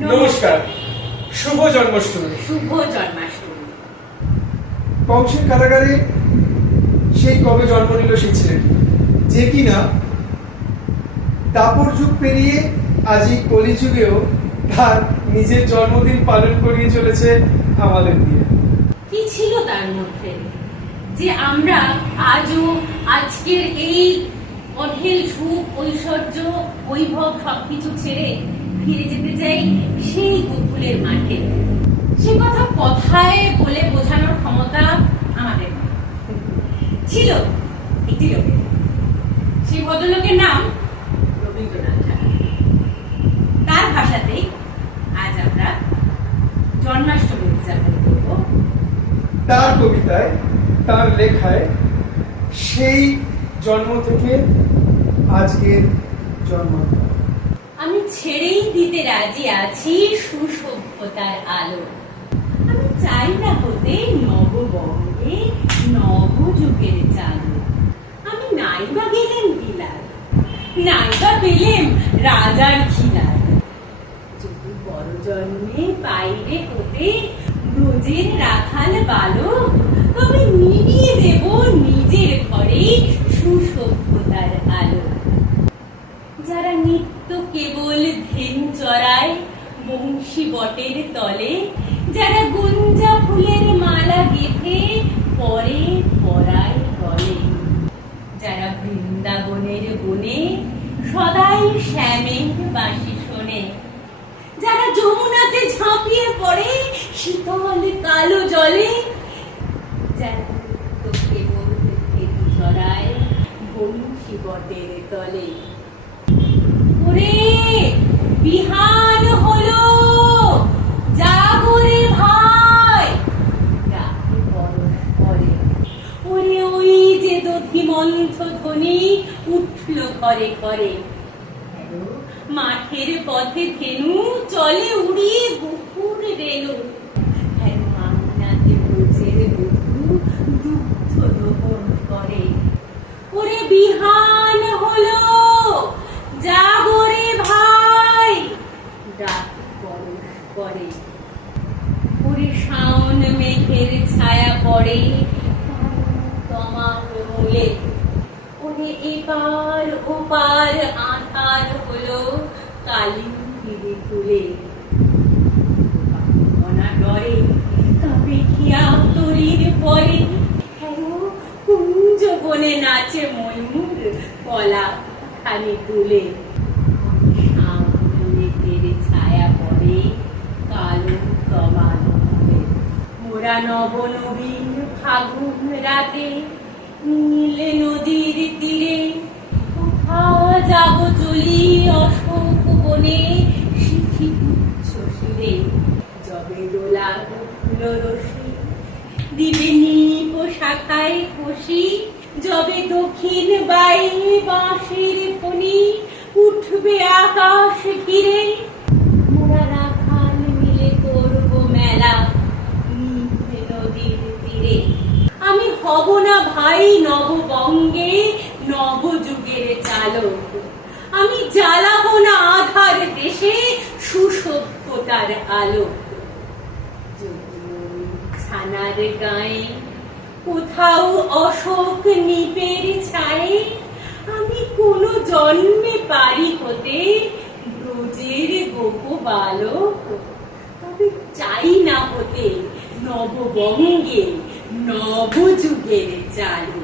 নমস্কার, শুভ জন্মাষ্টমী। শুভ জন্মাষ্টমী। কংসের কারাগারে সেই কবে জন্ম নিল সেই ছেলেটি, যে কিনা দাপর যুগ পেরিয়ে আজই কলিযুগেও তার নিজের জন্মদিন পালন করিয়ে চলেছে আমাদের দিয়ে। কি ছিল তার মধ্যে যে আমরা আজও আজকের এই অঢেল সুখ, ঐশ্বর্য, বৈভব সবকিছু ছেড়ে ফিরে যেতে চাই সেই গোকুলের মাঠে? সে কথা কথায় বলে বোঝানোর ক্ষমতা আমাদের ছিল একটি লোকের। সেই ভদ্রলোকের নাম রবীন্দ্রনাথ ঠাকুর। তার ভাষাতেই আজ আমরা জন্মাষ্টমী উদযাপন করব। তার কবিতায়, তার লেখায় সেই জন্ম থেকে আজকের জন্ম। আমি ছেড়েই দিতে রাজি আছি সুসভ্যতার আলো। আমি চাই না হতে নববঙ্গে নবযুগের চালু। আমি নাইবা গেলেম বিলাল, নাইবা পেলেম রাজার খিলাল। যদি বড় জন্মে বাইরে হতে ব্রজের রাখাল বালক, তবে নিবিয়ে দেব নিজের ঘরে সুসভ্যতার আলো। যারা নিত্য কেবল ধ্যান চড়ায় বংশী বটের তলে, যারা গুঞ্জা ফুলের মালা গেঁথে পরে পরায় গলে, যারা বৃন্দাবনের বনে সদাই শ্যামের বাঁশি শোনে, যারা যমুনাতে ঝাঁপিয়ে পড়ে শীতল কালো জলে, যারা নিত্য কেবল ধ্যান চড়ায় বংশী বটের তলে। ওরে বিহান হলো, জাগরে ভাই, ডাকে পরশ করে। ওরে ওই যে দধিমন্থ ধ্বনি উঠল ঘরে ঘরে। মাঠের পথে ধেনু চলে উড়িয়ে বুকুর রেণু। মামিনাতে ব্রজের বধূ দুগ্ধ দহন করে। ওরে বিহান হলো, জাগরে ভাই, ডাক পরশ করে। ওরে শাওন মেঘের ছায়া পড়ে তোমার মূলে। ওরে এপার ওপার আঁধার হলো কালী ফিরে তুলে। মনা ডরে কাঁপে খিয়া তরির পরে। কুঞ্জ বনে নাচে ময়ূর কলা খানি তুলে। সামনে ছায়া পড়ে কালো তমাল। মোরা নবনবীন ফাগুন রাতে নীলে নদীর তীরে, কোথা যাব চলি অশোক বনে শিখি উচ্চ শিরে। যবে দোলা ফুল রশি দিবে নিপ শাখায় কষি, যবে দক্ষিণ বাইরে বাঁশের ফণি উঠবে আকাশ ঘিরে। মোরা রাখাল মিলে করব মেলা নদীর তীরে। আমি হব না ভাই নববঙ্গে নবযুগের চালক। আমি জ্বালাবো না আধার দেশে সুসভ্যতার আলো। ছানার গায়ে কোথাও অশোক নিপের ছায়ে, আমি কোন জন্মে পারি হতে ব্রজের গোপ বালক। তবে চাই না হতে নববঙ্গে নবযুগের চালু।